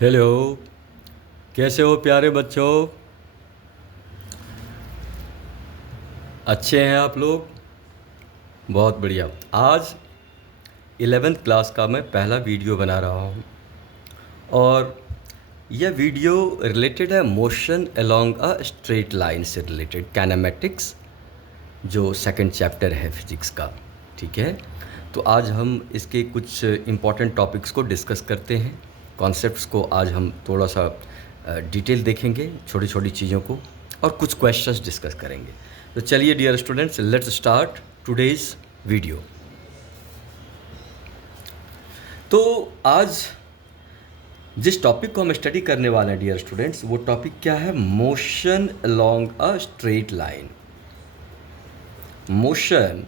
Hello. कैसे हो प्यारे बच्चों? अच्छे हैं आप लोग? बहुत बढ़िया। आज 11th क्लास का मैं पहला वीडियो बना रहा हूँ और यह वीडियो रिलेटेड है motion along a straight line से रिलेटेड कैनेमेटिक्स, जो सेकंड चैप्टर है फिजिक्स का। ठीक है, तो आज हम इसके कुछ इम्पॉर्टेंट टॉपिक्स को डिस्कस करते हैं। कॉन्सेप्ट्स को आज हम थोड़ा सा डिटेल देखेंगे, छोटी छोटी चीज़ों को, और कुछ क्वेश्चंस डिस्कस करेंगे। तो चलिए dear students, let's start today's video. तो आज जिस टॉपिक को हम स्टडी करने वाले हैं डियर स्टूडेंट्स, वो टॉपिक क्या है? Motion along a straight line. Motion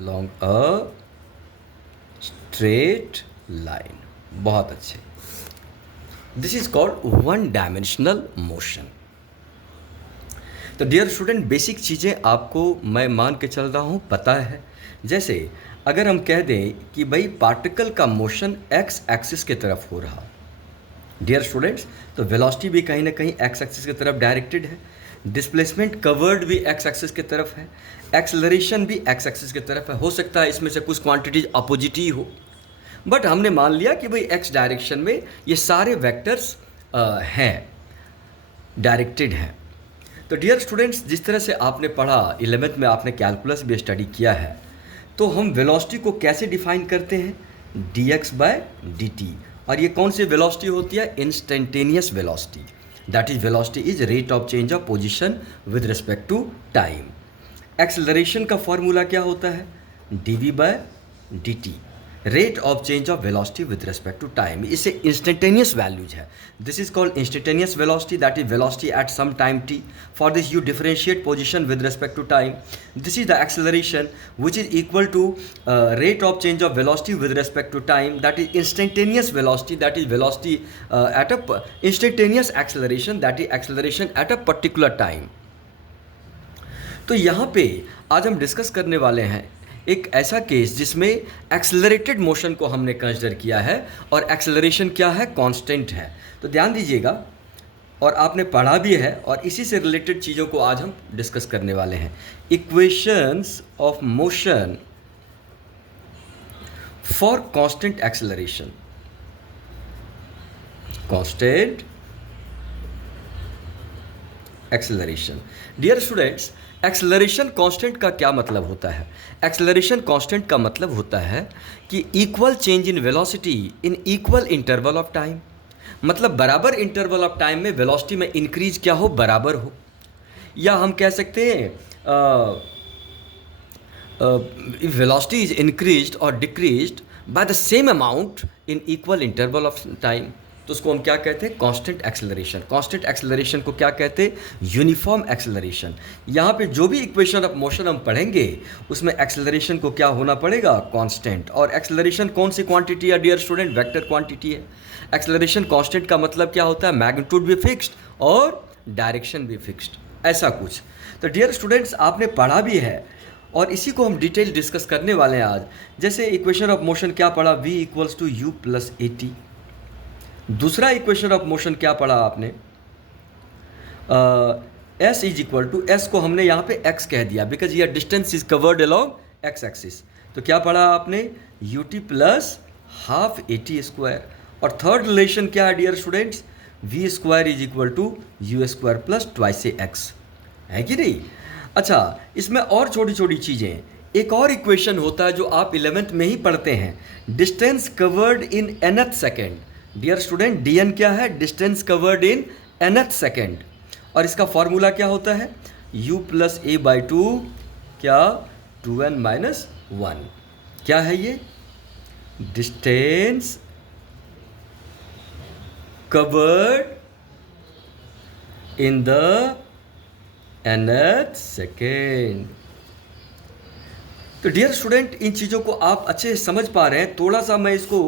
along a straight line। बहुत अच्छे। This is called one dimensional motion. तो डियर स्टूडेंट, बेसिक चीज़ें आपको मैं मान के चल रहा हूँ पता है। जैसे अगर हम कह दें कि भाई पार्टिकल का मोशन एक्स एक्सिस की तरफ हो रहा, डियर स्टूडेंट्स, तो वेलोसिटी भी कहीं ना कहीं एक्स एक्सिस की तरफ डायरेक्टेड है, डिस्प्लेसमेंट कवर्ड भी एक्स एक्सिस की तरफ है, एक्सेलरेशन भी एक्स एक्सिस की तरफ है। हो सकता है इसमें से कुछ क्वांटिटीज अपोजिट ही हो, बट हमने मान लिया कि भाई एक्स डायरेक्शन में ये सारे वेक्टर्स हैं, डायरेक्टेड हैं। तो डियर स्टूडेंट्स, जिस तरह से आपने पढ़ा 11th में, आपने कैलकुलस भी स्टडी किया है, तो हम वेलोसिटी को कैसे डिफाइन करते हैं? dx/dt। और ये कौन सी वेलोसिटी होती है? Instantaneous velocity. That is velocity is rate of change of position with respect to time. Acceleration का फॉर्मूला क्या होता है? dv/dt, rate of change of velocity with respect to time. इससे इंस्टेंटेनियस वैल्यूज है। This is called instantaneous velocity, that is velocity at some time t। For this you differentiate position with respect to time. This is the acceleration which is equal to rate of change of velocity with respect to time, that is instantaneous velocity, that is velocity at a instantaneous acceleration, that is acceleration at a particular time। तो यहाँ पे आज हम discuss करने वाले हैं एक ऐसा केस जिसमें एक्सेलरेटेड मोशन को हमने कंसिडर किया है, और एक्सेलरेशन क्या है? कांस्टेंट है। तो ध्यान दीजिएगा, और आपने पढ़ा भी है, और इसी से रिलेटेड चीज़ों को आज हम डिस्कस करने वाले हैं। Equations of motion for constant acceleration. Constant acceleration. Dear students, acceleration constant का क्या मतलब होता है? एक्सेलरेशन कांस्टेंट का मतलब होता है कि equal change in velocity in equal interval of time. मतलब बराबर इंटरवल ऑफ टाइम में वेलोसिटी में इंक्रीज क्या हो? बराबर हो। या हम कह सकते हैं वेलोसिटी इज इंक्रीज्ड और decreased by the same amount in equal interval of time, तो उसको हम क्या कहते हैं? Constant acceleration. कांस्टेंट एक्सेलरेशन को क्या कहते हैं? Uniform acceleration. यहाँ पे जो भी इक्वेशन ऑफ मोशन हम पढ़ेंगे उसमें एक्सेलरेशन को क्या होना पड़ेगा? कांस्टेंट। और एक्सेलरेशन कौन सी क्वांटिटी है डियर स्टूडेंट? वेक्टर क्वांटिटी है। एक्सेलरेशन कांस्टेंट का मतलब क्या होता है? मैग्नीट्यूड भी फिक्स्ड और डायरेक्शन भी फिक्स्ड, ऐसा कुछ। तो डियर स्टूडेंट्स, आपने पढ़ा भी है और इसी को हम डिटेल डिस्कस करने वाले हैं आज। जैसे इक्वेशन ऑफ मोशन क्या पढ़ा? v equals to u plus a t. दूसरा इक्वेशन ऑफ मोशन क्या पढ़ा आपने? s is equal to, s को हमने यहाँ पे x कह दिया बिकॉज ये distance is covered along x axis. तो क्या पढ़ा आपने? U t plus half a t square. और थर्ड रिलेशन क्या है dear students? v square is equal to u square plus twice a x, है कि नहीं? अच्छा, इसमें और छोटी छोटी चीज़ें, एक और इक्वेशन होता है जो आप 11th में ही पढ़ते हैं, distance covered in nth second. Dear student, dn क्या है? Distance covered in nth second. और इसका फॉर्मूला क्या होता है? u plus a by two, क्या? 2n minus 1। क्या है ये? Distance covered in the nth second. तो डियर स्टूडेंट, इन चीज़ों को आप अच्छे से समझ पा रहे हैं? थोड़ा सा मैं इसको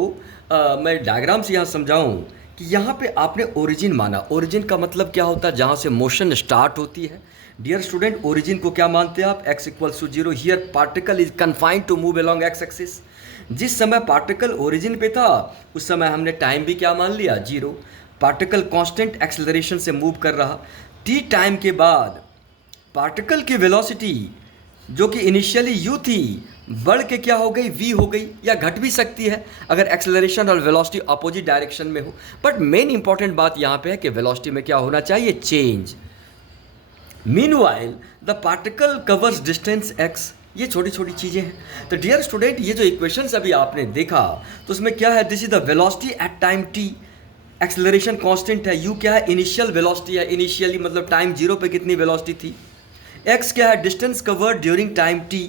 मैं डायग्राम से यहाँ समझाऊँ कि यहाँ पे आपने ओरिजिन माना। ओरिजिन का मतलब क्या होता है? जहाँ से मोशन स्टार्ट होती है। डियर स्टूडेंट, ओरिजिन को क्या मानते हैं आप? x equals to 0। Here particle is confined to move along x axis. जिस समय पार्टिकल ओरिजिन पे था उस समय हमने टाइम भी क्या मान लिया? 0। पार्टिकल कांस्टेंट एक्सेलरेशन से मूव कर रहा। t टाइम के बाद पार्टिकल की वेलोसिटी जो कि इनिशियली u थी बढ़ के क्या हो गई? v हो गई, या घट भी सकती है अगर एक्सेलरेशन और वेलोसिटी अपोजिट डायरेक्शन में हो। बट मेन इंपॉर्टेंट बात यहाँ पे है कि वेलोसिटी में क्या होना चाहिए? Change. Meanwhile the particle covers distance x। ये छोटी छोटी चीज़ें हैं। तो डियर स्टूडेंट, ये जो इक्वेशंस अभी आपने देखा तो उसमें क्या है? This is the velocity at time t। Acceleration constant है, u क्या है? इनिशियल वेलोसिटी है। इनिशियली मतलब टाइम 0 पे कितनी वेलोसिटी थी? x क्या है? Distance covered during time t।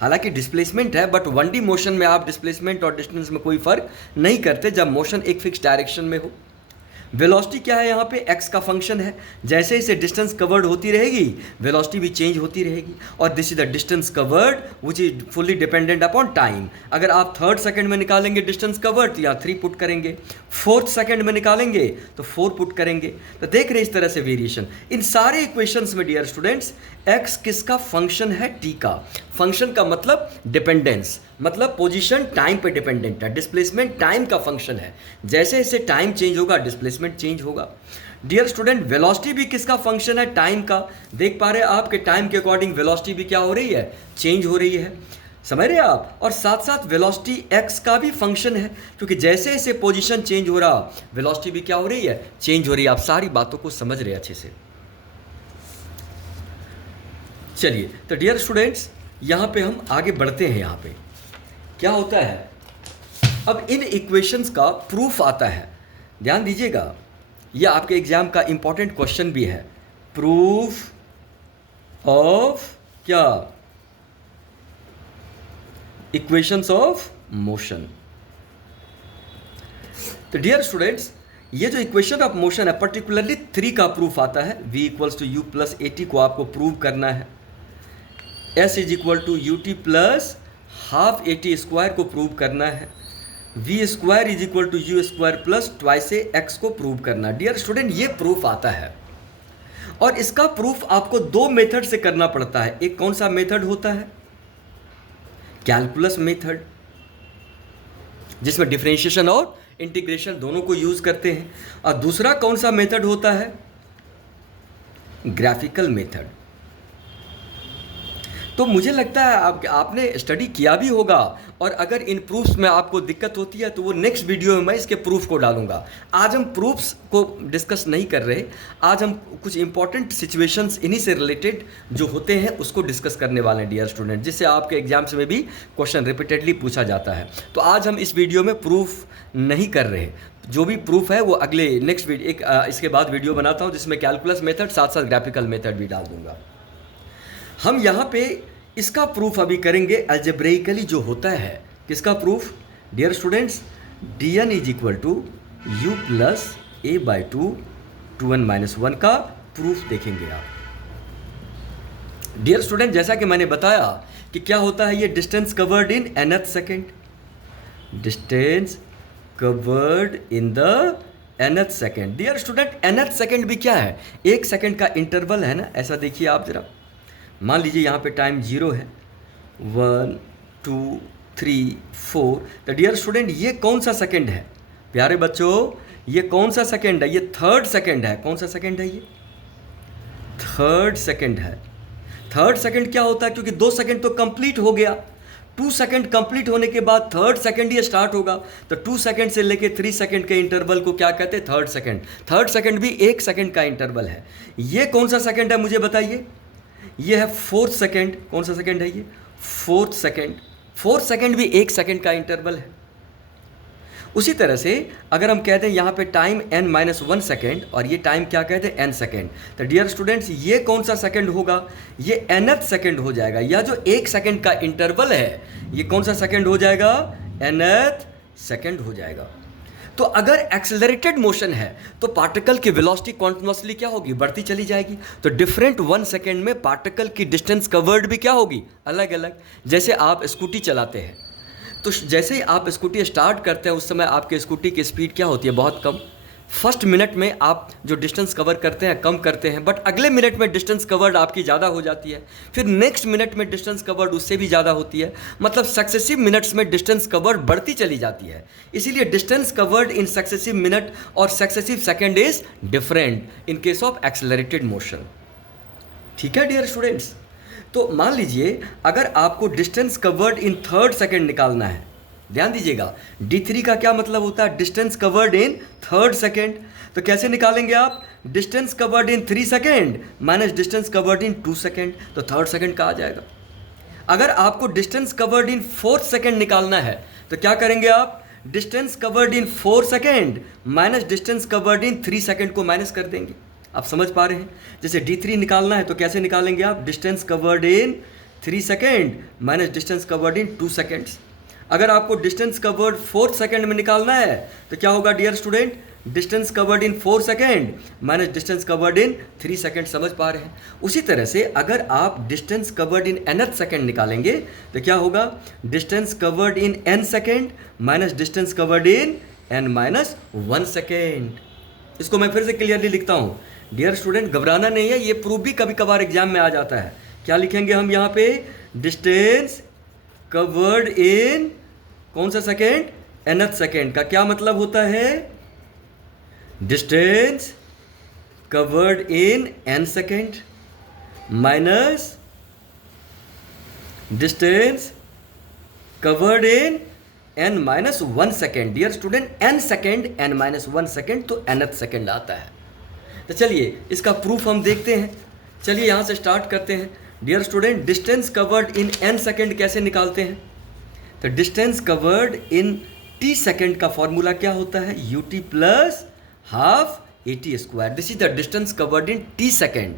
हालांकि डिस्प्लेसमेंट है, बट 1D मोशन में आप डिस्प्लेसमेंट और डिस्टेंस में कोई फर्क नहीं करते जब मोशन एक फिक्स डायरेक्शन में हो। वेलोसिटी क्या है? यहाँ पे x का फंक्शन है। जैसे जैसे डिस्टेंस कवर्ड होती रहेगी वेलोसिटी भी चेंज होती रहेगी। और this is the distance covered which is fully dependent upon time. अगर आप 3rd सेकंड में निकालेंगे डिस्टेंस कवर्ड तो यहाँ 3 पुट करेंगे, 4th सेकंड में निकालेंगे तो 4 पुट करेंगे। तो देख रहे इस तरह से वेरिएशन इन सारे इक्वेशंस में। डियर स्टूडेंट्स, x किसका फंक्शन है? t का। फंक्शन का मतलब डिपेंडेंस, मतलब पोजीशन टाइम पे डिपेंडेंट है। डिस्प्लेसमेंट टाइम का फंक्शन है। जैसे जैसे टाइम चेंज होगा डिस्प्लेसमेंट चेंज होगा। डियर स्टूडेंट, वेलोसिटी भी किसका फंक्शन है? टाइम का। देख पा रहे हैं आपके टाइम के अकॉर्डिंग वेलोसिटी भी क्या हो रही है? चेंज हो रही है। समझ रहे हैं आप? और साथ साथ वेलोसिटी x का भी फंक्शन है, क्योंकि जैसे जैसे पोजीशन चेंज हो रहा वेलोसिटी भी क्या हो रही है? चेंज हो रही है। आप सारी बातों को समझ रहे हैं अच्छे से। चलिए, तो डियर स्टूडेंट्स, यहाँ पे हम आगे बढ़ते हैं। यहाँ पे क्या होता है? अब इन इक्वेशंस का प्रूफ आता है। ध्यान दीजिएगा, यह आपके एग्जाम का इंपॉर्टेंट क्वेश्चन भी है। प्रूफ ऑफ क्या? Equations of motion. तो डियर स्टूडेंट्स, ये जो इक्वेशन ऑफ मोशन है पर्टिकुलरली 3 का प्रूफ आता है। v equals to u plus a t को आपको प्रूव करना है। s is equal to u t plus half a t square को प्रूव करना है। v square is equal to u square plus twice a x को prove करना। Dear student, ये प्रूफ आता है और इसका प्रूफ आपको 2 मेथड से करना पड़ता है। एक कौन सा मेथड होता है? कैलकुलस मेथड, जिसमें डिफरेंशिएशन और इंटीग्रेशन दोनों को यूज करते हैं। और दूसरा कौन सा मेथड होता है? Graphical method. तो मुझे लगता है आपने स्टडी किया भी होगा, और अगर इन प्रूफ्स में आपको दिक्कत होती है तो वो नेक्स्ट वीडियो में मैं इसके प्रूफ को डालूंगा। आज हम प्रूफ्स को डिस्कस नहीं कर रहे। आज हम कुछ इंपॉर्टेंट सिचुएशंस इन्हीं से रिलेटेड जो होते हैं उसको डिस्कस करने वाले हैं डियर स्टूडेंट, जिससे आपके एग्जाम्स में भी क्वेश्चन रिपीटेडली पूछा जाता है। तो आज हम इस वीडियो में प्रूफ नहीं कर रहे। जो भी प्रूफ है वो अगले नेक्स्ट वीडियो इसके बाद वीडियो बनाता हूँ, जिसमें कैलकुलस मेथड साथ साथ ग्राफिकल मेथड भी डाल दूंगा। हम यहाँ पे इसका प्रूफ अभी करेंगे अलजेब्रेइकली जो होता है। किसका proof? Dear students, dn is equal to u plus a by 2n-1 का प्रूफ देखेंगे आप। डियर स्टूडेंट, जैसा कि मैंने बताया कि क्या होता है, ये distance covered in nth second. Distance covered in the nth second. Dear student, nth second भी क्या है? 1 सेकेंड का इंटरवल है ना। ऐसा देखिए आप जरा, मान लीजिए यहाँ पे टाइम 0 है, 1 2 3 4। तो डियर स्टूडेंट, ये कौन सा सेकंड है? प्यारे बच्चों, ये कौन सा सेकंड है? ये 3rd सेकंड है। कौन सा सेकंड है? ये 3rd सेकंड है। 3rd सेकंड क्या होता है? क्योंकि 2 सेकंड तो कंप्लीट हो गया, 2 सेकंड कंप्लीट होने के बाद 3rd सेकंड ये स्टार्ट होगा। तो 2 सेकंड से लेके 3 सेकंड के इंटरवल को क्या कहते हैं? 3rd second. 3rd सेकंड भी 1 सेकंड का इंटरवल है। ये कौन सा सेकंड है मुझे बताइए? ये है 4th सेकंड। कौन सा सेकंड है ये? 4th second. 4th सेकंड भी 1 सेकंड का इंटरवल है। उसी तरह से अगर हम कहते हैं यहाँ पे टाइम n-1 सेकंड और ये टाइम क्या कहते हैं? n second. तो डियर स्टूडेंट्स, ये कौन सा सेकंड होगा? ये nth सेकंड हो जाएगा। या जो 1 सेकंड का इंटरवल है ये कौन सा सेकंड हो जाएगा? nth सेकंड हो जाएगा। तो अगर एक्सेलरेटेड मोशन है तो पार्टिकल की वेलोसिटी कॉन्टिन्यूसली क्या होगी? बढ़ती चली जाएगी। तो डिफरेंट 1 सेकेंड में पार्टिकल की डिस्टेंस कवर्ड भी क्या होगी? अलग अलग। जैसे आप स्कूटी चलाते हैं तो जैसे ही आप स्कूटी स्टार्ट करते हैं उस समय आपके स्कूटी की स्पीड क्या होती है? बहुत कम। फर्स्ट मिनट में आप जो डिस्टेंस कवर करते हैं कम करते हैं, बट अगले मिनट में डिस्टेंस कवर्ड आपकी ज़्यादा हो जाती है, फिर नेक्स्ट मिनट में डिस्टेंस कवर्ड उससे भी ज़्यादा होती है, मतलब सक्सेसिव मिनट्स में डिस्टेंस कवर्ड बढ़ती चली जाती है। इसीलिए distance covered in successive minute और successive second is different in case of accelerated motion. ठीक है डियर स्टूडेंट्स, तो मान लीजिए अगर आपको distance covered in third second निकालना है, ध्यान दीजिएगा D3 का क्या मतलब होता है, distance covered in third second. तो कैसे निकालेंगे आप, distance covered in 3 second minus distance covered in 2 second, तो थर्ड सेकेंड का आ जाएगा। अगर आपको distance covered in fourth second निकालना है तो क्या करेंगे आप, distance covered in 4 second minus distance covered in 3 second को माइनस कर देंगे। आप समझ पा रहे हैं, जैसे D3 निकालना है तो कैसे निकालेंगे आप, distance covered in 3 second minus distance covered in 2 seconds. अगर आपको डिस्टेंस कवर्ड 4 सेकेंड में निकालना है तो क्या होगा dear student, distance covered in 4 second minus distance covered in 3 second. समझ पा रहे हैं। उसी तरह से अगर आप distance covered in nth second निकालेंगे तो क्या होगा, distance covered in n second minus distance covered in n minus 1 second. इसको मैं फिर से क्लियरली लिखता हूँ डियर स्टूडेंट, घबराना नहीं है, ये प्रूफ भी कभी कभार एग्जाम में आ जाता है। क्या लिखेंगे हम यहाँ पे, डिस्टेंस कवर्ड इन कौन सा सेकेंड, nth सेकेंड का क्या मतलब होता है, distance covered in n second minus distance covered in n minus 1 second. Dear student n second n minus 1 second तो nth सेकेंड आता है। तो चलिए इसका प्रूफ हम देखते हैं। चलिए यहाँ से स्टार्ट करते हैं। Dear student, distance covered in n second कैसे निकालते हैं, तो distance covered in t second का फॉर्मूला क्या होता है, ut plus half at square. This is the distance covered in t second.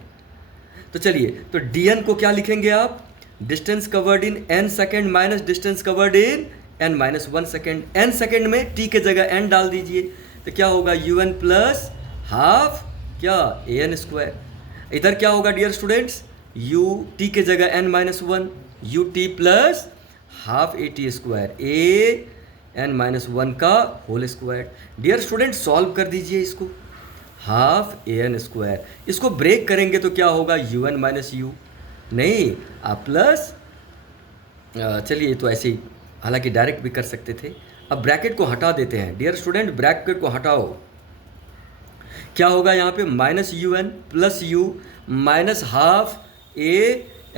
तो चलिए, तो dn को क्या लिखेंगे आप, distance covered in n second minus distance covered in n minus 1 second. n second में t के जगह n डाल दीजिए तो क्या होगा, un प्लस हाफ क्या an स्क्वायर। इधर क्या होगा डियर स्टूडेंट्स, ut के जगह n minus 1, ut plus half at square, a n minus 1 का whole square. Dear student solve कर दीजिए इसको, हाफ an स्क्वायर, इसको ब्रेक करेंगे तो क्या होगा, un माइनस u, नहीं आप प्लस, चलिए तो ऐसे ही, हालांकि डायरेक्ट भी कर सकते थे। अब ब्रैकेट को हटा देते हैं। डियर स्टूडेंट ब्रैकेट को हटाओ, क्या होगा यहाँ पे, minus un plus u minus half a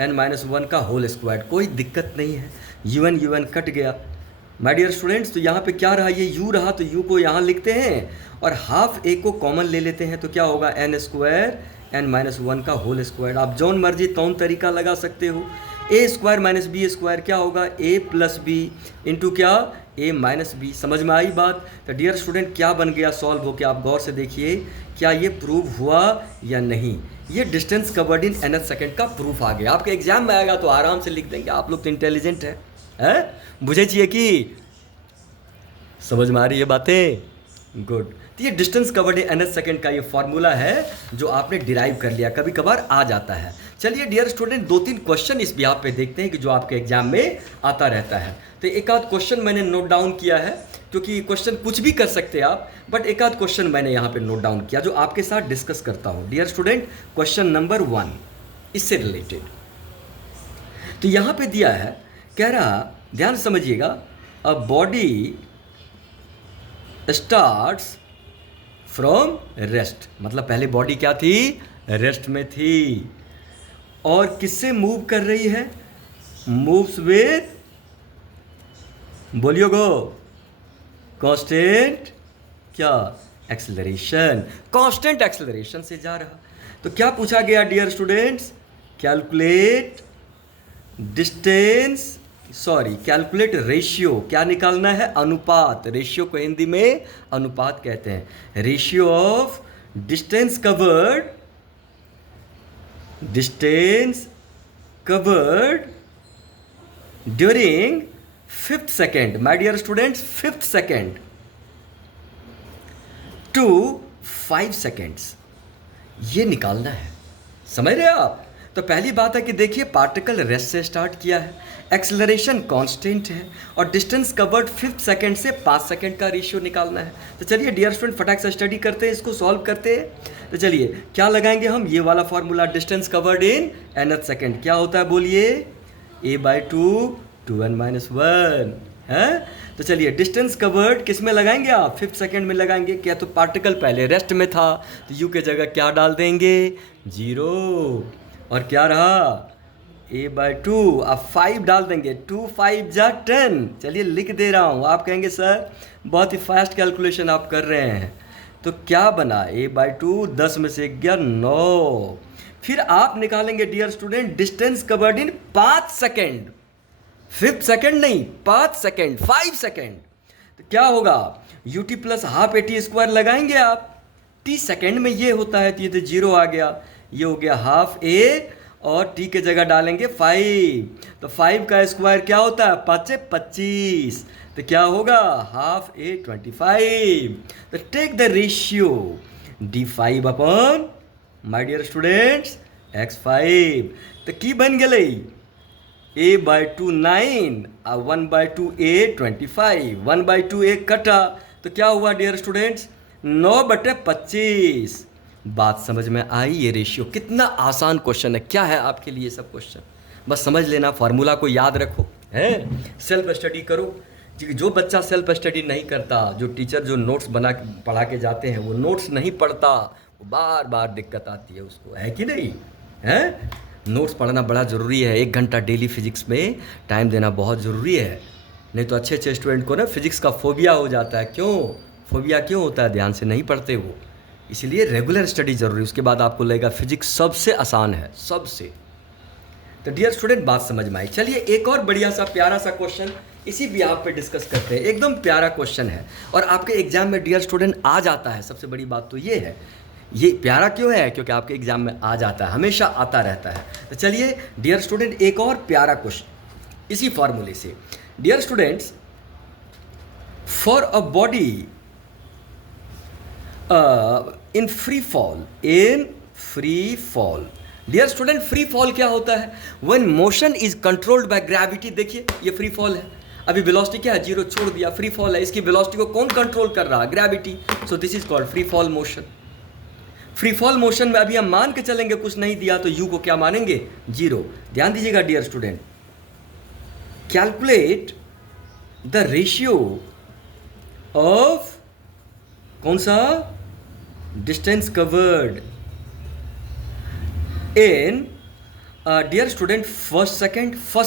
n minus 1 का होल स्क्वायर। कोई दिक्कत नहीं है, un कट गया माय डियर स्टूडेंट्स। तो यहाँ पे क्या रहा, ये u रहा तो u को यहाँ लिखते हैं और हाफ a को कॉमन ले लेते हैं तो क्या होगा, n स्क्वायर n माइनस 1 का होल स्क्वायर। आप जौन मर्जी तौन तरीका लगा सकते हो। a square minus b square क्या होगा, a प्लस बी इंटू क्या, a माइनस बी। समझ में आई बात। तो डियर स्टूडेंट क्या बन गया सॉल्व होके, आप गौर से देखिए क्या ये प्रूव हुआ या नहीं। ये distance covered in nth second का प्रूफ आ गया। आपके एग्जाम में आएगा तो आराम से लिख देंगे। आप लोग तो इंटेलिजेंट हैं, बुझे चाहिए कि समझ में आ रही है बातें, गुड। तो ये distance covered in nth second का ये फॉर्मूला है जो आपने डिराइव कर लिया, कभी कभार आ जाता है। चलिए डियर स्टूडेंट 2-3 क्वेश्चन इस बिहाफ पे देखते हैं कि जो आपके एग्जाम में आता रहता है। तो एक आध क्वेश्चन मैंने नोट डाउन किया है, क्योंकि क्वेश्चन कुछ भी कर सकते हैं आप, बट एक आध क्वेश्चन मैंने यहाँ पे नोट डाउन किया जो आपके साथ डिस्कस करता हूँ। डियर स्टूडेंट क्वेश्चन नंबर 1 इससे रिलेटेड, तो यहाँ पे दिया है, कह रहा ध्यान से समझिएगा, a body starts from rest, मतलब पहले बॉडी क्या थी, रेस्ट में थी, और किससे मूव कर रही है, मूव्स विद, बोलियो गो, कांस्टेंट क्या, एक्सेलरेशन, कांस्टेंट एक्सेलरेशन से जा रहा। तो क्या पूछा गया dear students, calculate distance, sorry calculate ratio, क्या निकालना है, अनुपात। रेशियो को हिंदी में अनुपात कहते हैं। Ratio of distance covered, distance covered during 5th second, my dear students 5th second to 5 seconds, ये निकालना है। समझ रहे हैं आप। तो पहली बात है कि देखिए पार्टिकल रेस्ट से स्टार्ट किया है, एक्सेलरेशन कांस्टेंट है और डिस्टेंस कवर्ड 5 सेकंड से 5 सेकंड का रेशियो निकालना है। तो चलिए डियर स्टूडेंट फटाक से स्टडी करते हैं, इसको सॉल्व करते हैं। तो चलिए क्या लगाएंगे हम, ये वाला formula distance covered in nth second क्या होता है बोलिए, a/2 2n-1 है। तो चलिए डिस्टेंस कवर्ड किस में लगाएंगे आप, 5 सेकंड में लगाएंगे। क्या तो पार्टिकल पहले रेस्ट में था तो u के जगह क्या डाल देंगे 0 और क्या रहा a/2, अब 5 डाल देंगे, 2 5 जा 10। चलिए लिख दे रहा हूँ, आप कहेंगे सर बहुत ही फास्ट कैलकुलेशन आप कर रहे हैं। तो क्या बना a/2 10 में से गया 9। फिर आप निकालेंगे dear student distance covered in 5 second, 5 second नहीं 5 सेकेंड 5 सेकेंड। तो क्या होगा ut प्लस हाफ at² लगाएंगे आप, t सेकेंड में ये होता है तो ये तो 0 आ गया, ये हो गया हाफ a और t के जगह डालेंगे 5। तो 5 का स्क्वायर क्या होता है 5 से 25, तो क्या होगा हाफ a 25। तो take the ratio d5 upon my dear students x5। तो की बन गई a/2 9 और 1/2 a 25, 1/2 a कटा तो क्या हुआ डियर स्टूडेंट्स 9/25। बात समझ में आई, ये रेशियो कितना आसान क्वेश्चन है, क्या है आपके लिए सब क्वेश्चन, बस समझ लेना, फार्मूला को याद रखो है, सेल्फ स्टडी करो। जो बच्चा सेल्फ स्टडी नहीं करता, जो टीचर जो नोट्स बना के पढ़ा के जाते हैं वो नोट्स नहीं पढ़ता, वो बार बार दिक्कत आती है उसको, है कि नहीं है। नोट्स पढ़ना बड़ा ज़रूरी है, 1 घंटा डेली फिजिक्स में टाइम देना बहुत ज़रूरी है, नहीं तो अच्छे अच्छे स्टूडेंट को ना फिजिक्स का फोबिया हो जाता है। क्यों फोबिया क्यों होता है, ध्यान से नहीं पढ़ते वो, इसलिए रेगुलर स्टडी ज़रूरी। उसके बाद आपको लगेगा फिजिक्स सबसे आसान है सबसे। तो डियर स्टूडेंट बात समझ में आई। चलिए एक और बढ़िया सा प्यारा सा क्वेश्चन इसी भी आप पे डिस्कस करते हैं, एकदम प्यारा क्वेश्चन है और आपके एग्जाम में डियर स्टूडेंट आ जाता है। सबसे बड़ी बात तो ये है, ये प्यारा क्यों है, क्योंकि आपके एग्जाम में आ जाता है, हमेशा आता रहता है। तो चलिए डियर स्टूडेंट एक और प्यारा क्वेश्चन इसी फॉर्मूले से। Dear students for a body in free fall, dear student free fall क्या होता है, when motion is controlled by gravity. देखिए ये फ्री फॉल है, अभी वेलोसिटी क्या है 0 छोड़ दिया, फ्री फॉल है, इसकी वेलोसिटी को कौन कंट्रोल कर रहा है, gravity. So this is called free fall motion. Free fall motion में अभी हम मान के चलेंगे कुछ नहीं दिया तो u को क्या मानेंगे 0। ध्यान दीजिएगा dear student, calculate the ratio of कौन सा distance covered in dear student first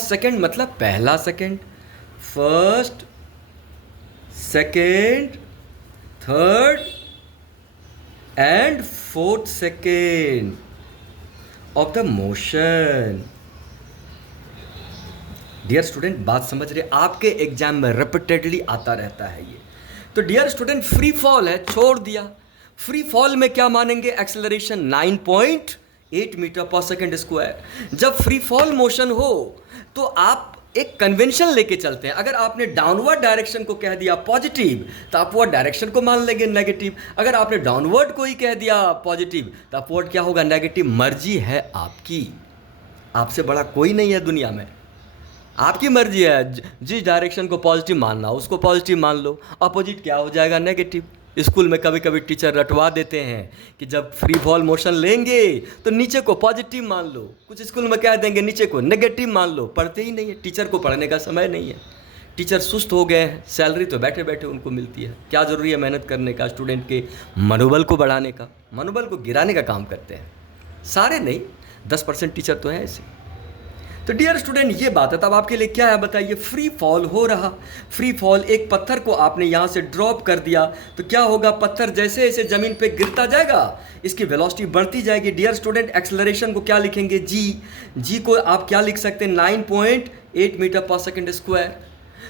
second मतलब पहला सेकेंड, first second third and fourth second of the motion. Dear student बात समझ रहे, आपके एग्जाम में रिपीटेडली आता रहता है ये। तो डियर स्टूडेंट फ्री फॉल है, छोड़ दिया, फ्री फॉल में क्या मानेंगे एक्सेलरेशन 9.8 मीटर पर सेकेंड स्क्वायर। जब फ्री फॉल मोशन हो तो आप एक कन्वेंशन लेके चलते हैं, अगर आपने डाउनवर्ड डायरेक्शन को कह दिया पॉजिटिव तो अपवर्ड डायरेक्शन को मान लेंगे नेगेटिव, अगर आपने डाउनवर्ड को ही कह दिया पॉजिटिव तो अपवर्ड क्या होगा नेगेटिव। मर्जी है आपकी, आपसे बड़ा कोई नहीं है दुनिया में, आपकी मर्जी है, जिस डायरेक्शन को पॉजिटिव मानना उसको पॉजिटिव मान लो, अपोजिट क्या हो जाएगा नेगेटिव। स्कूल में कभी कभी टीचर रटवा देते हैं कि जब फ्री फॉल मोशन लेंगे तो नीचे को पॉजिटिव मान लो, कुछ स्कूल में कह देंगे नीचे को नेगेटिव मान लो, पढ़ते ही नहीं है, टीचर को पढ़ने का समय नहीं है, टीचर सुस्त हो गए हैं, सैलरी तो बैठे बैठे उनको मिलती है, क्या ज़रूरी है मेहनत करने का, स्टूडेंट के मनोबल को बढ़ाने का, मनोबल को गिराने का काम करते हैं, सारे नहीं 10% टीचर तो हैं ऐसे। तो डियर स्टूडेंट ये बात है, तब आपके लिए क्या है बताइए, फ्री फॉल हो रहा, फ्री फॉल एक पत्थर को आपने यहाँ से ड्रॉप कर दिया तो क्या होगा, पत्थर जैसे जैसे ज़मीन पे गिरता जाएगा इसकी वेलोसिटी बढ़ती जाएगी। डियर स्टूडेंट एक्सेलरेशन को क्या लिखेंगे जी को आप क्या लिख सकते हैं 9.8 मीटर पर सेकेंड स्क्वायर।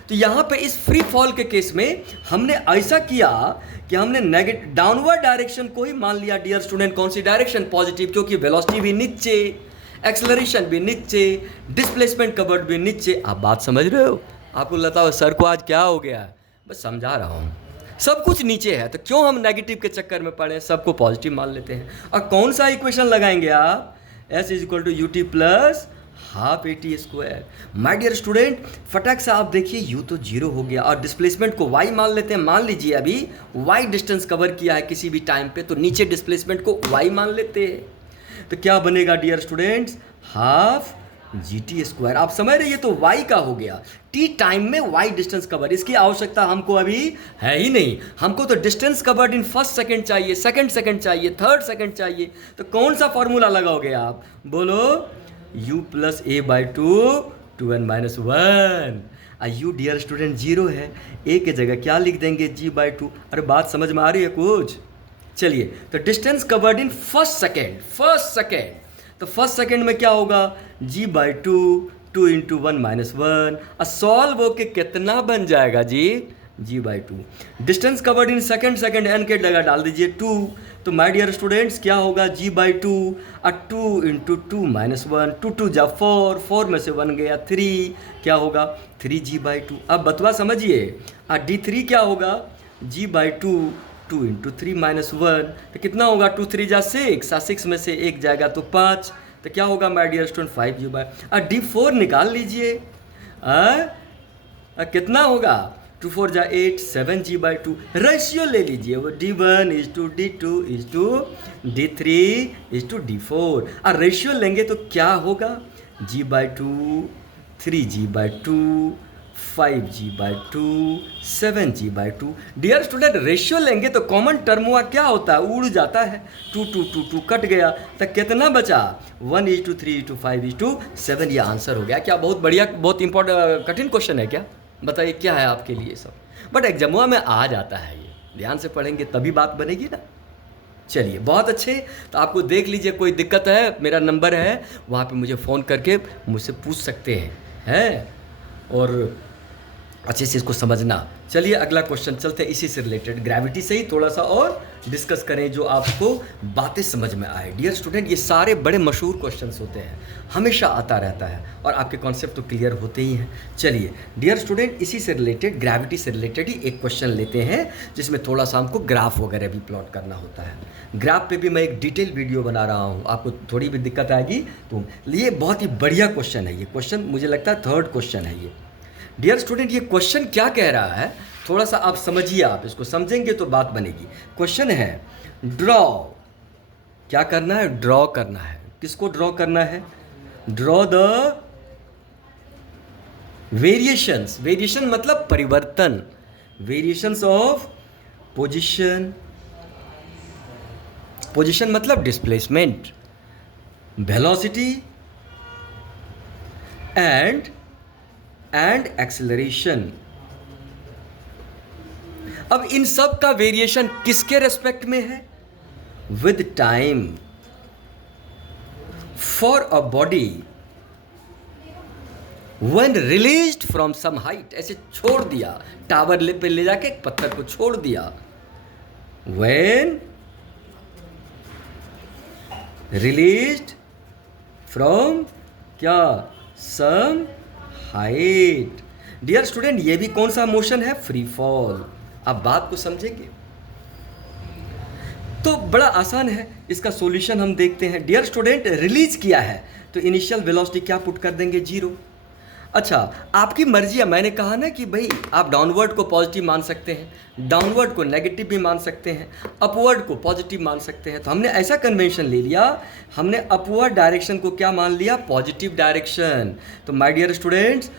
तो यहाँ पे इस फ्री फॉल के केस में हमने ऐसा किया कि हमने नेगेटिव डाउनवर्ड डायरेक्शन को ही मान लिया डियर स्टूडेंट, कौन सी डायरेक्शन पॉजिटिव, क्योंकि वेलोसिटी भी नीचे, एक्सेलरेशन भी नीचे, डिस्प्लेसमेंट कवर्ड भी नीचे। आप बात समझ रहे हो, आपको लगता है सर को आज क्या हो गया है, बस समझा रहा हूँ, सब कुछ नीचे है तो क्यों हम नेगेटिव के चक्कर में पड़े, सबको पॉजिटिव मान लेते हैं। और कौन सा इक्वेशन लगाएंगे आप, s is equal to u t plus half a t square. My dear student, फटाक से आप देखिए यू तो जीरो हो गया और डिस्प्लेसमेंट को वाई मान लेते हैं। मान लीजिए अभी वाई डिस्टेंस कवर किया है किसी भी टाइम पे, तो नीचे डिस्प्लेसमेंट को वाई मान लेते हैं। तो क्या बनेगा dear students, half g t square. आप समझ रहे, ये तो y का हो गया, t टाइम में y डिस्टेंस कवर, इसकी आवश्यकता हमको अभी है ही नहीं। हमको तो distance covered in first second चाहिए, सेकंड सेकंड चाहिए, थर्ड सेकंड चाहिए। तो कौन सा फॉर्मूला लगाओगे आप, बोलो, u plus a by two n minus one. U dear student zero है, ए के जगह क्या लिख देंगे, जी बाई टू। अरे बात समझ में आ रही है कुछ? चलिए, तो distance covered in first second, तो फर्स्ट सेकंड में क्या होगा, g by two into one minus one. Solve होके कितना बन जाएगा g by two. Distance covered in second n के जगह डाल दीजिए टू। तो माय डियर स्टूडेंट्स क्या होगा, g by two, two into two minus one, two जा फोर में से वन गया थ्री, क्या होगा, थ्री जी बाई टू। अब बतवा समझिए, डी थ्री क्या होगा, g by two into three minus one, तो कितना होगा, टू थ्री जा सिक्स, सिक्स में से एक जाएगा तो पाँच, तो क्या होगा my dear student, five g by. D four निकाल लीजिए, कितना होगा, टू फोर जा eight, seven g by two. Ratio ले लीजिए, वो D one is to D two is to D three is to D four. और रेशियो लेंगे तो क्या होगा, g by two, three g by two, five g by two, seven g by two. Dear student, ratio लेंगे तो common term हुआ क्या होता है, उड़ जाता है, टू कट गया, तो कितना बचा, one is to three is to five is to seven. ये आंसर हो गया। क्या बहुत बढ़िया, बहुत इंपॉर्टेंट कठिन क्वेश्चन है क्या, बताइए क्या है आपके लिए सब, बट एग्जामुआ में आ जाता है, ये ध्यान से पढ़ेंगे तभी बात बनेगी ना। चलिए बहुत अच्छे, तो आपको देख लीजिए, कोई दिक्कत है मेरा नंबर है, वहाँ पे मुझे फ़ोन करके मुझसे पूछ सकते हैं और अच्छे से इसको समझना। चलिए अगला क्वेश्चन चलते हैं, इसी से रिलेटेड, ग्रेविटी से ही थोड़ा सा और डिस्कस करें जो आपको बातें समझ में आए। डियर स्टूडेंट, ये सारे बड़े मशहूर क्वेश्चंस होते हैं, हमेशा आता रहता है और आपके कॉन्सेप्ट तो क्लियर होते ही हैं। चलिए डियर स्टूडेंट, इसी से रिलेटेड, ग्रेविटी से रिलेटेड ही एक क्वेश्चन लेते हैं, जिसमें थोड़ा सा हमको ग्राफ वगैरह भी प्लॉट करना होता है। ग्राफ पे भी मैं एक डिटेल वीडियो बना रहा हूँ, आपको थोड़ी भी दिक्कत आएगी तो। ये बहुत ही बढ़िया क्वेश्चन है, ये क्वेश्चन मुझे लगता है थर्ड क्वेश्चन है ये। डियर स्टूडेंट, ये क्वेश्चन क्या कह रहा है, थोड़ा सा आप समझिए, आप इसको समझेंगे तो बात बनेगी। क्वेश्चन है, ड्रॉ, क्या करना है, ड्रॉ करना है। किसको ड्रॉ करना है, ड्रॉ द वेरिएशंस, वेरिएशन मतलब परिवर्तन, वेरिएशंस ऑफ पोजीशन, पोजीशन मतलब डिस्प्लेसमेंट, वेलोसिटी एंड एक्सेलरेशन। अब इन सब का वेरिएशन किसके रेस्पेक्ट में है, with time, for a body when released from some height. ऐसे छोड़ दिया, टावर पे ले जाके एक पत्थर को छोड़ दिया, व्हेन रिलीज्ड फ्रॉम क्या, सम हाइट। डियर स्टूडेंट, ये भी कौन सा मोशन है, फ्री फॉल। आप बात को समझेंगे तो बड़ा आसान है, इसका सॉल्यूशन हम देखते हैं। डियर स्टूडेंट, रिलीज किया है तो इनिशियल वेलोसिटी क्या पुट कर देंगे, जीरो। अच्छा, आपकी मर्जी है, मैंने कहा ना कि भाई आप डाउनवर्ड को पॉजिटिव मान सकते हैं, डाउनवर्ड को नेगेटिव भी मान सकते हैं, अपवर्ड को पॉजिटिव मान सकते हैं। तो हमने ऐसा कन्वेंशन ले लिया, हमने अपवर्ड डायरेक्शन को क्या मान लिया, पॉजिटिव डायरेक्शन। तो माय डियर स्टूडेंट्स,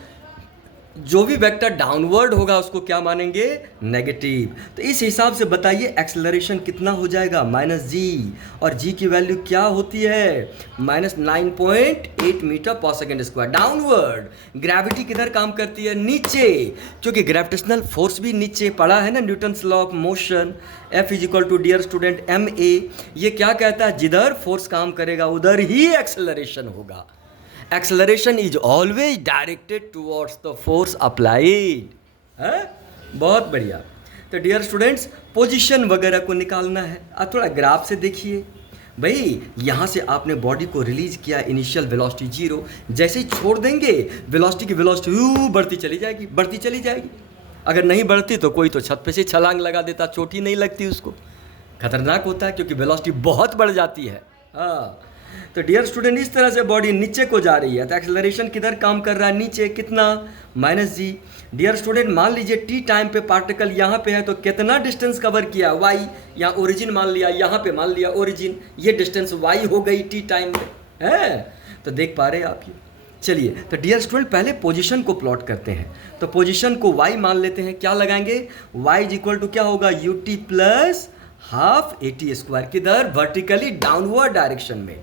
जो भी वेक्टर डाउनवर्ड होगा उसको क्या मानेंगे, नेगेटिव। तो इस हिसाब से बताइए एक्सेलरेशन कितना हो जाएगा, माइनस जी, और जी की वैल्यू क्या होती है, माइनस 9.8 मीटर पर सेकेंड स्क्वायर। डाउनवर्ड, ग्रेविटी किधर काम करती है, नीचे, क्योंकि ग्रेविटेशनल फोर्स भी नीचे पड़ा है ना, Newton's law of motion. F is equal to dear student ma। ये क्या कहता है, जिधर फोर्स काम करेगा उधर ही एक्सेलरेशन होगा। Acceleration is always directed towards the force applied है। बहुत बढ़िया। तो डियर स्टूडेंट्स, पोजीशन वगैरह को निकालना है। आप थोड़ा ग्राफ से देखिए भाई, यहाँ से आपने बॉडी को रिलीज किया, इनिशियल वेलोसिटी जीरो, जैसे ही छोड़ देंगे वेलोसिटी की वेलोसिटी बढ़ती चली जाएगी, बढ़ती चली जाएगी। अगर नहीं बढ़ती तो कोई तो छत पे से छलांग लगा देता, चोट ही नहीं लगती उसको, खतरनाक होता है क्योंकि वेलोसिटी बहुत बढ़ जाती है। हाँ, तो डियर स्टूडेंट इस तरह से बॉडी नीचे को जा रही है, तो एक्सेलरेशन किधर काम कर रहा है, नीचे, कितना, माइनस जी। डियर स्टूडेंट मान लीजिए टी टाइम पे पार्टिकल यहाँ पे है, तो कितना डिस्टेंस कवर किया, वाई, यहाँ ओरिजिन मान लिया, यहाँ पे मान लिया ओरिजिन, ये डिस्टेंस वाई हो गई टी टाइम में, है। तो देख पा रहे हैं आप ये। चलिए, तो डियर स्टूडेंट पहले पोजीशन को प्लॉट करते हैं। तो पोजीशन को y मान लेते हैं, क्या लगाएंगे, y इज इक्वल टू क्या होगा, ut प्लस हाफ AT², किधर, वर्टिकली डाउनवर्ड डायरेक्शन में।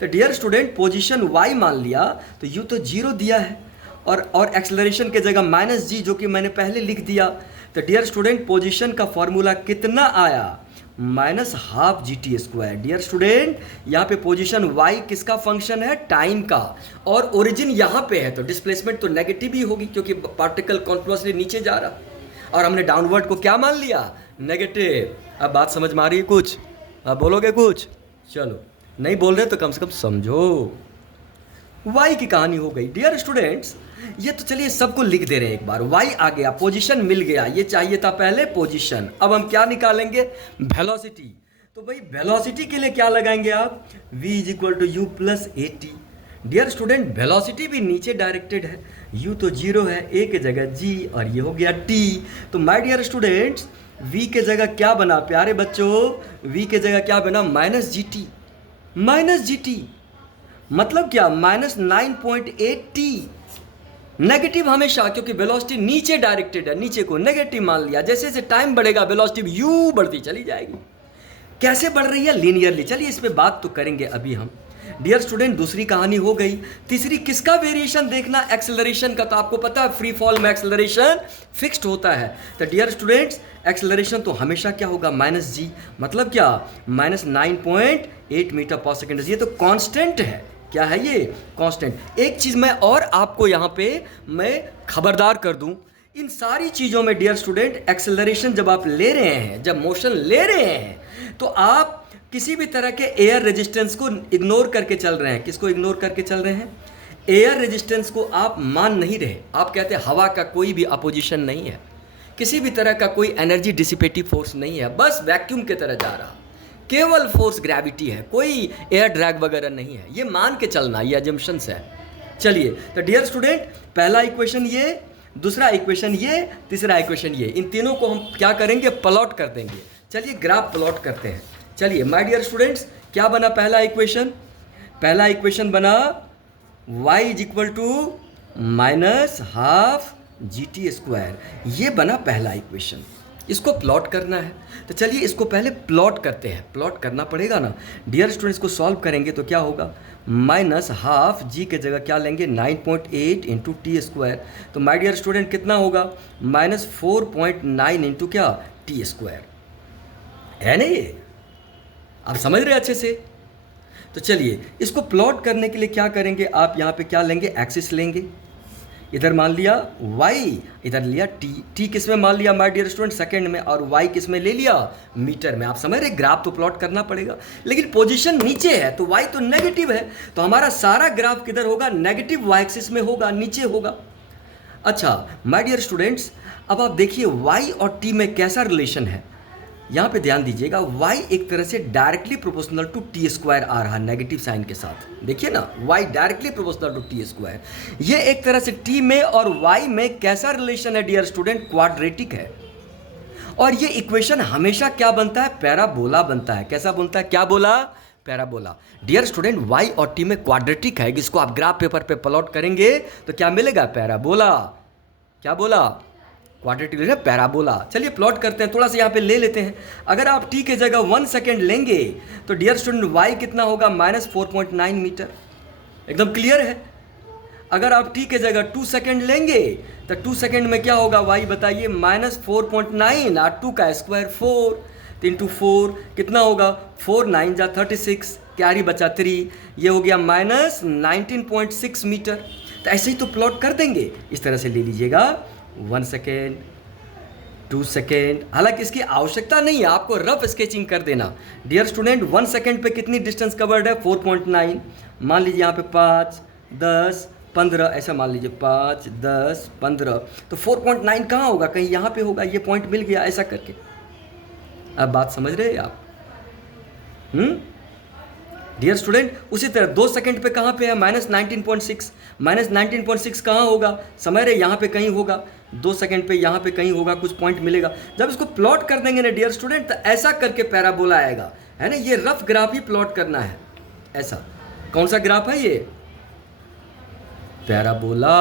तो डियर स्टूडेंट पोजीशन y मान लिया, तो u तो 0 दिया है, और एक्सेलरेशन के जगह माइनस जी, जो कि मैंने पहले लिख दिया। तो डियर स्टूडेंट पोजीशन का फॉर्मूला कितना आया, minus half GT²। Dear student यहाँ पे पोजीशन y किसका फंक्शन है, टाइम का, और ओरिजिन यहाँ पे है, तो डिस्प्लेसमेंट तो नेगेटिव ही होगी, क्योंकि पार्टिकल कॉन्टिन्यूसली नीचे जा रहा, और हमने डाउनवर्ड को क्या मान लिया, नेगेटिव। अब बात समझ में आ रही है कुछ, अब बोलोगे कुछ, चलो नहीं बोल रहे तो कम से कम समझो। y की कहानी हो गई। डियर स्टूडेंट्स ये तो चलिए सबको लिख दे रहे हैं एक बार, y आ गया, पोजीशन मिल गया, ये चाहिए था पहले पोजीशन। अब हम क्या निकालेंगे, वेलोसिटी। तो भाई वेलोसिटी के लिए क्या लगाएंगे आप, v is equal to u plus AT। Dear student velocity भी नीचे डायरेक्टेड है, u तो 0 है, a के जगह g, और ये हो गया t। तो माय डियर स्टूडेंट्स v के जगह क्या बना प्यारे बच्चों, v के जगह क्या बना, माइनस GT। माइनस GT मतलब क्या, माइनस 9.8t। नेगेटिव हमेशा, क्योंकि वेलोसिटी नीचे डायरेक्टेड है, नीचे को नेगेटिव मान लिया। जैसे जैसे टाइम बढ़ेगा वेलोसिटी यू बढ़ती चली जाएगी। कैसे बढ़ रही है, लीनियरली। चलिए इस पे बात तो करेंगे अभी हम। डियर स्टूडेंट दूसरी कहानी हो गई। तीसरी किसका वेरिएशन देखना, एक्सेलरेशन का। तो आपको पता है फ्री फॉल में एक्सेलरेशन फिक्स्ड होता है। तो डियर स्टूडेंट्स एक्सेलरेशन तो हमेशा क्या होगा, माइनस जी, मतलब क्या, माइनस 9.8 मीटर पर सेकेंड। ये तो कांस्टेंट है, क्या है ये, कांस्टेंट। एक चीज़ मैं और आपको यहाँ पे मैं खबरदार कर दूँ, इन सारी चीज़ों में डियर स्टूडेंट एक्सेलरेशन जब आप ले रहे हैं, जब मोशन ले रहे हैं, तो आप किसी भी तरह के एयर रेजिस्टेंस को इग्नोर करके चल रहे हैं। किसको इग्नोर करके चल रहे हैं, एयर रेजिस्टेंस को आप मान नहीं रहे। आप कहते हैं हवा का कोई भी अपोजिशन नहीं है, किसी भी तरह का कोई एनर्जी डिसिपेटिव फोर्स नहीं है, बस वैक्यूम की तरह जा रहा, केवल फोर्स ग्रेविटी है, कोई एयर ड्रैग वगैरह नहीं है। ये मान के चलना, ये अजम्पशंस है। चलिए तो डियर स्टूडेंट पहला इक्वेशन ये, दूसरा इक्वेशन ये, तीसरा इक्वेशन ये, इन तीनों को हम क्या करेंगे, प्लॉट कर देंगे। चलिए ग्राफ प्लॉट करते हैं। चलिए माय डियर स्टूडेंट्स क्या बना पहला इक्वेशन, पहला इक्वेशन बना y is equal to minus half GT²। ये बना पहला इक्वेशन, इसको प्लॉट करना है। तो चलिए इसको पहले प्लॉट करते हैं, प्लॉट करना पड़ेगा ना। डियर स्टूडेंट्स को सॉल्व करेंगे तो क्या होगा, माइनस हाफ जी के जगह क्या लेंगे, 9.8 इंटू T²। तो माय डियर स्टूडेंट कितना होगा, माइनस 4.9 इंटू क्या, T², है ना। ये आप समझ रहे हैं अच्छे से। तो चलिए इसको प्लॉट करने के लिए क्या करेंगे, आप यहाँ पे क्या लेंगे, एक्सिस लेंगे। इधर मान लिया y, इधर लिया t किस में मान लिया माय डियर स्टूडेंट, सेकंड में, और y किस में ले लिया, मीटर में। आप समझ रहे, ग्राफ तो प्लॉट करना पड़ेगा, लेकिन पोजीशन नीचे है तो y तो नेगेटिव है, तो हमारा सारा ग्राफ किधर होगा, नेगेटिव y एक्सिस में होगा, नीचे होगा। अच्छा माय डियर स्टूडेंट्स अब आप देखिए y और t में कैसा रिलेशन है, यहाँ पे ध्यान दीजिएगा। y एक तरह से डायरेक्टली प्रोपोर्शनल टू T² आ रहा, नेगेटिव साइन के साथ, देखिए ना, y directly proportional to T²। ये एक तरह से t में और y में कैसा रिलेशन है डियर स्टूडेंट, क्वाड्रेटिक है। और ये इक्वेशन हमेशा क्या बनता है, पैराबोला बनता है। कैसा बनता है, क्या बोला, पैराबोला। डियर स्टूडेंट y और t में क्वाड्रेटिक है, इसको आप ग्राफ पेपर पे प्लॉट करेंगे तो क्या मिलेगा, पैराबोला। क्या बोला, क्वाड्रेटिक है, पैराबोला। चलिए प्लॉट करते हैं, थोड़ा सा यहाँ पे ले लेते हैं। अगर आप t के जगह 1 सेकेंड लेंगे तो डियर स्टूडेंट y कितना होगा, माइनस 4.9 मीटर, एकदम क्लियर है। अगर आप t के जगह 2 सेकेंड लेंगे तो 2 सेकेंड में क्या होगा, y बताइए, माइनस 4.9 और 2 का स्क्वायर 4, 3 टू 4 कितना होगा, 4 9 जा 36, कैरी बचा 3, ये हो गया माइनस 19.6 मीटर। तो ऐसे ही तो प्लॉट कर देंगे, इस तरह से ले लीजिएगा, 1 सेकेंड, 2 सेकेंड। हालांकि इसकी आवश्यकता नहीं है, आपको रफ स्केचिंग कर देना। डियर स्टूडेंट 1 सेकेंड पे कितनी डिस्टेंस कवर्ड है, 4.9। मान लीजिए यहाँ पे 5, 10, 15, ऐसा मान लीजिए 5, 10, 15। तो 4.9 कहाँ होगा, कहीं यहाँ पे होगा, ये पॉइंट मिल गया ऐसा करके। अब बात समझ रहे हैं आप, डियर स्टूडेंट उसी तरह 2 सेकंड पे कहाँ पे है, -19.6, -19.6 कहाँ होगा, समय रे यहाँ पे कहीं होगा, 2 सेकंड पे यहाँ पे कहीं होगा, कुछ पॉइंट मिलेगा। जब इसको प्लॉट कर देंगे ना डियर स्टूडेंट, तो ऐसा करके पैराबोला आएगा, है ना। ये रफ ग्राफ ही प्लॉट करना है ऐसा। कौन सा ग्राफ है ये, पैराबोला।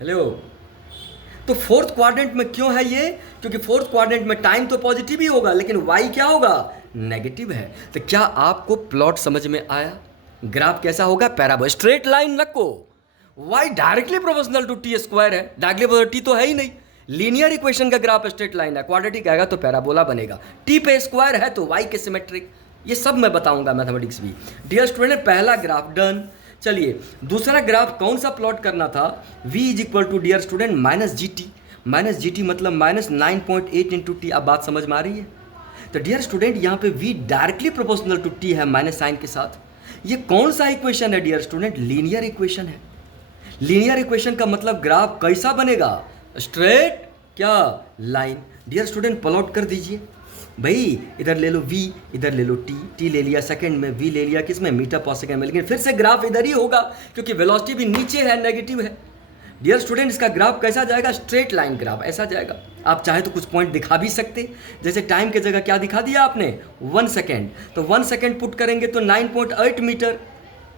हेलो, तो फोर्थ क्वाड्रेंट में क्यों है ये, क्योंकि फोर्थ क्वाड्रेंट में टाइम तो पॉजिटिव ही होगा, लेकिन वाई क्या होगा, नेगेटिव है। तो क्या आपको प्लॉट समझ में आया, ग्राफ कैसा होगा, पैराबोला, स्ट्रेट लाइन रखो, y directly proportional to t square है, डायरेक्टली टी तो है ही नहीं, लीनियर इक्वेशन का ग्राफ स्ट्रेट लाइन है, क्वाड्रेटिक आएगा तो पैराबोला बनेगा, टी पे स्क्वायर है तो वाई के सिमेट्रिक, ये सब मैं बताऊंगा मैथमेटिक्स भी। डियर स्टूडेंट पहला ग्राफ डन। चलिए दूसरा ग्राफ कौन सा प्लॉट करना था, v is equal to dear student -gt मतलब -9.8 इंटू टी। अब बात समझ में आ रही है। तो डियर स्टूडेंट यहाँ पे v directly proportional to t है माइनस साइन के साथ। ये कौन सा इक्वेशन है डियर स्टूडेंट, लीनियर इक्वेशन है। लीनियर इक्वेशन का मतलब ग्राफ कैसा बनेगा, स्ट्रेट क्या लाइन। डियर स्टूडेंट प्लॉट कर दीजिए भाई, इधर ले लो v, इधर ले लो t ले लिया सेकंड में, v ले लिया किस में, मीटर पर सेकंड में, लेकिन फिर से ग्राफ इधर ही होगा क्योंकि वेलोसिटी भी नीचे है, नेगेटिव है। डियर स्टूडेंट इसका ग्राफ कैसा जाएगा, स्ट्रेट लाइन ग्राफ ऐसा जाएगा। आप चाहे तो कुछ पॉइंट दिखा भी सकते, जैसे टाइम की जगह क्या दिखा दिया आपने 1 सेकेंड, तो 1 सेकेंड पुट करेंगे तो 9.8 मीटर,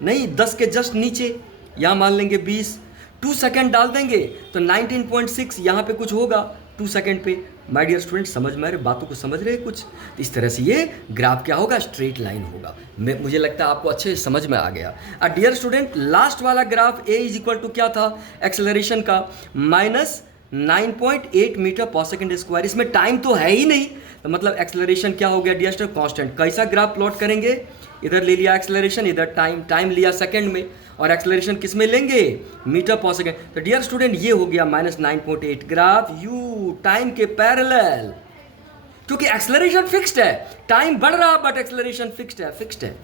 नहीं 10 के जस्ट नीचे, यहाँ मान लेंगे 20, 2 सेकेंड डाल देंगे तो 19.6, यहाँ पे कुछ होगा 2 सेकेंड पे। माय डियर स्टूडेंट समझ में आ रहे, बातों को समझ रहे कुछ, इस तरह से ये ग्राफ क्या होगा, स्ट्रेट लाइन होगा। मुझे लगता है आपको अच्छे से समझ में आ गया। डियर स्टूडेंट लास्ट वाला graph a is equal to क्या था, एक्सेलरेशन का -9.8 मीटर पर सेकेंड स्क्वायर। इसमें टाइम तो है ही नहीं, तो मतलब एक्सेलरेशन क्या हो गया डियर स्टूडेंट, कांस्टेंट। कैसा ग्राफ प्लॉट करेंगे, इधर ले लिया एक्सेलरेशन, इधर टाइम लिया सेकंड में, और एक्सेलरेशन किस में लेंगे, मीटर पर सेकेंड। तो डियर स्टूडेंट ये हो गया -9.8 ग्राफ u टाइम के पैरेलल, क्योंकि एक्सेलरेशन फिक्स्ड है, टाइम बढ़ रहा बट एक्सेलरेशन फिक्स्ड है।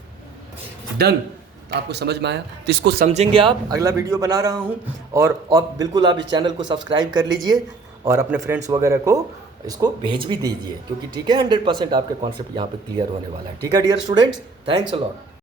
डन। तो आपको समझ में आया, तो इसको समझेंगे आप, अगला वीडियो बना रहा हूँ। और बिल्कुल आप इस चैनल को सब्सक्राइब कर लीजिए और अपने फ्रेंड्स वगैरह को इसको भेज भी दीजिए, क्योंकि ठीक है 100% आपके कॉन्सेप्ट यहाँ पे क्लियर होने वाला है। ठीक है dear students, thanks a lot.